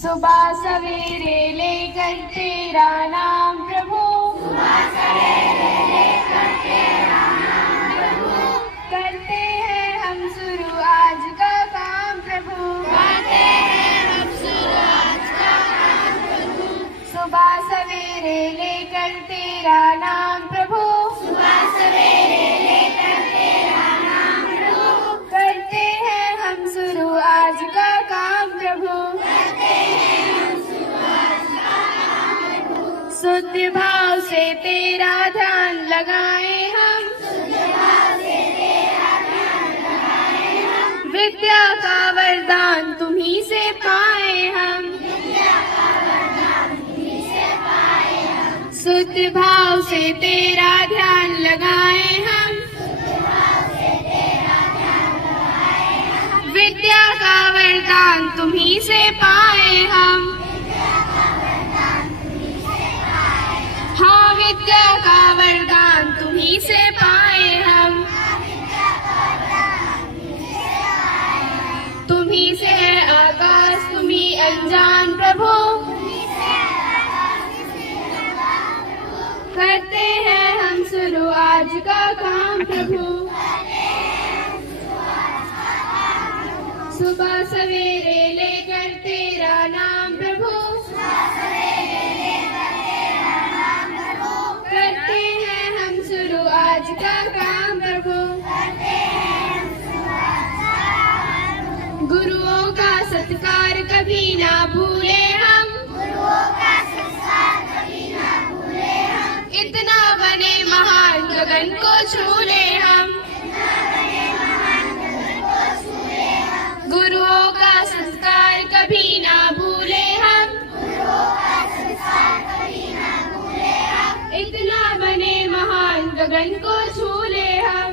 सुबह सवेरे लेकर तेरा नाम प्रभु, सुबह सवेरे लेकर तेरा नाम प्रभु, करते हैं हम शुरू आज का काम प्रभु, करते हैं हम शुरू आज का काम प्रभु। सुबह सवेरे लेकर तेरा नाम प्रभु, सुबह सवेरे लेकर तेरा नाम प्रभु, करते हैं हम शुरू आज का काम प्रभु, करते हैं हम शुरू आज का काम प्रभु। शुद्ध भाव से तेरा ध्यान लगाए हम, शुद्ध भाव से तेरा ध्यान लगाए हम, विद्या का वरदान तुम्हीं से पाए हम, विद्या का वरदान तुम्हीं से पाए हम। शुद्ध भाव से तेरा ध्यान लगाए हम, शुद्ध भाव से तेरा ध्यान लगाए हम, विद्या का वरदान तुम्हीं से पाए हम, विद्या का वरदान तुम्हीं से पाए हम। हाँ, विद्या का वरदान तुम्हीं से पाए हम, विद्या का वरदान तुम्हीं से पाए हम। तुम्हीं से है आकाश तुम्हीं अनजान प्रभु, तुम्हीं से है आकाश तुम्हीं अनजान प्रभु, करते हैं हम शुरू आज का काम प्रभु, करते हैं हम शुरू आज का काम प्रभु। सुबह सवेरे लेकर तेरा नाम प्रभु, सुबह सवेरे लेकर तेरा नाम प्रभु, करते हैं हम शुरू आज का काम प्रभु, करते हैं हम शुरू आज का काम प्रभु। गुरुओं का सत्कार कभी ना भूले हम, गुरुओं का सत्कार कभी ना भूले हम, इतना बने महान गगन को छू ले हम, इतना बने महान गगन को छू ले हम। गुरुओं का संस्कार कभी ना भूले हम, गुरुओं का संस्कार कभी ना भूले हम, इतना बने महान गगन को छू ले हम,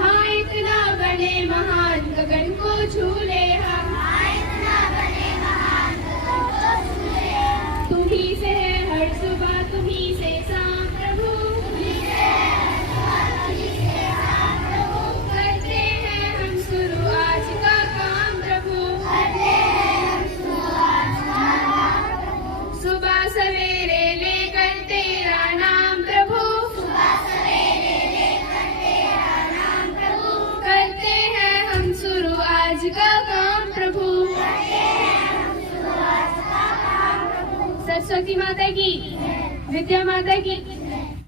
हाँ इतना बने महान गगन को छू ले हम, तुम्हीं से है हर सुबह तुम्हीं से शाम प्रभु, करते हैं हम शुरू आज का काम प्रभु, करते हैं हम शुरू आज का काम प्रभु। सुबह सवेरे लेकर तेरा नाम प्रभु, सुबह सवेरे लेकर तेरा नाम प्रभु, करते हैं हम शुरू आज का काम प्रभु, करते हैं हम शुरू आज का काम प्रभु। सरस्वती माता की, विद्या माता की।